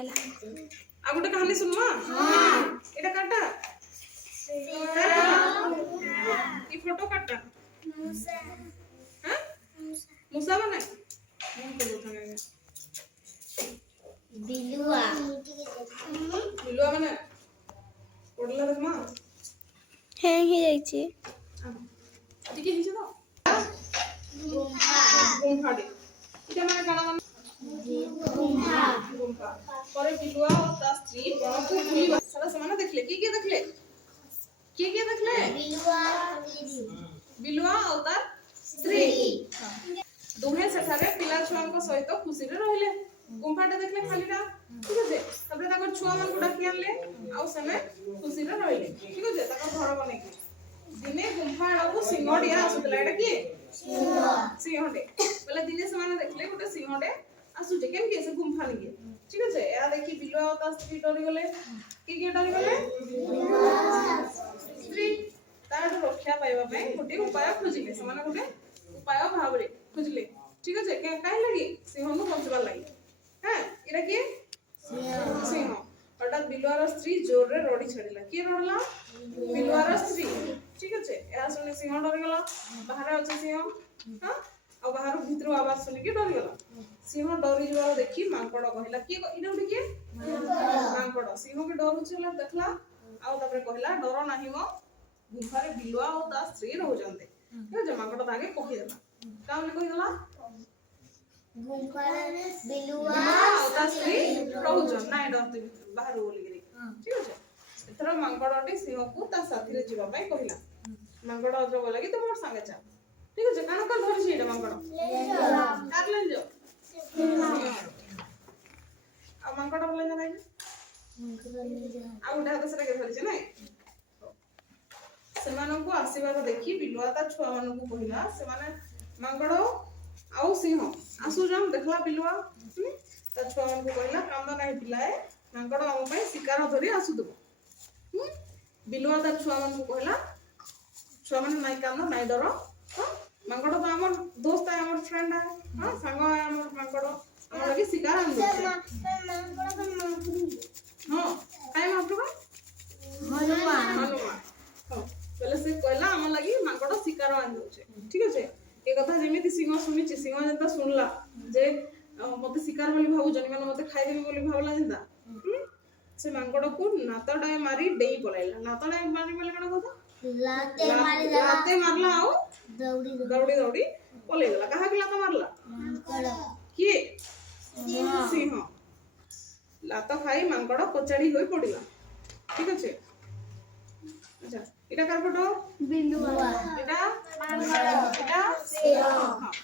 ହେଲା ଆଉ ଗୋଟେ କାହାଣୀ ଶୁଣମା ଏଟା କାଟା ई फोटो काटा मूसा बने बिलुआ बिलुआ बने पडला देखमा হ্যাঁ হয়ে যাইছি टिके हिचे तो गुंफाडे इटा माने काना माने गुंफा परे बिलुआ और ता स्त्री बणकु बुलिबा साला समाने देखले की देखले बिलुआ और ता स्त्री दुहे सेठारे पिला छुआंक सहित खुशी रे रहिले गुंफाटे देखले खालीटा ठीक আছে তারপরে তাকর ছুয়া মান को डाकी आनले आ सेने खुशी रे रहिले ठीक আছে তাকর घर बने के दिने गुंफा आडू सिंहडिया आसुतला एटा की सिंहडे बोले दिने समान देखले गोटे सिंहडे आसुजे केम के से गुंफा निके ठीक আছে या देखि बिलुआ और ता स्त्री डरी गले की डरी गले स्त्री तार रक्षा पाइबा पे गोटे उपाय खोजिले समान गोटे उपाय भाबरे खोजिले ठीक আছে काहे लागि सिंह को बचबा लागि हां इरा के सिंह हठात बिलुआर स्त्री जोर रे रडी छड़िला के रडला बिलुआर स्त्री ठीक আছে या सुने सिंह डर गेला बाहर আছে सिंह हां और बाहर भीतर आवाज सुनि के डर गेला सिंह डरी जवार देखि मांकड़ कहला के इना उठी के मांकड़ सिंह के डर होचला देखला आ तापर कहला डर नाही मो गुफारे बिलुआ और ता स्त्री रह जानते ठीक है मांकड़ ताके कहि देला काम ले कहि देला गुंफारे बिलुआ और ता स्त्री रह जन नाइ डरते बाहर बोली रे ठीक है एथरा मांकड़टी सिंह को ता साथी रे जीवा पई कहिला मांकड़ अजर बोला कि तुम मोर संगे जा ठीक है कान कर धरि छीडा मांकड़ कार लेन जो आ मांकड़ बोले ना भाई आ उडा हाथ से के धरि छै नै सेमानंकु आशीर्वाद देखि बिलुआ ता छुआ मानंकु कहिला सेमाने मांगड़ आउ सिंह आसु जाम देखला बिलुआ ता छुआ मानंकु कहिला काम नाही पिलाए मांगड़ हम पई शिकार धरि आसु दबो बिलुआ ता छुआ मानंकु कहिला छुआ माने नाही काम नाही डर मांगड़ तो हमर दोस्त है हमर फ्रेंड है हां संग है हमर मांगड़ हमर लगी शिकार आन दो हां काय मांगड़ हनुमान बोले से कहला हम लगी मांकड़ शिकार आन दोचे ठीक আছে ए कथा जेमिति सिंह सुनिछि सिंह जेता सुनला जे मते शिकार बोली भाबु जनी मन मते खाइ देबी बोली भाबला जेता से मांकड़ को नातडा मारी डेई पलाइला नातडा मारी बोले कण कथा लाते मारला आउ दौड़ी दौड़ी पले गेला कहा के लात मारला मांकड़ के सिंह लात खाई मांकड़ कोचाडी होई पडिला ठीक আছে अच्छा এটা কার ফটো বিলুয়া এটা মাংকড় এটা সিংহ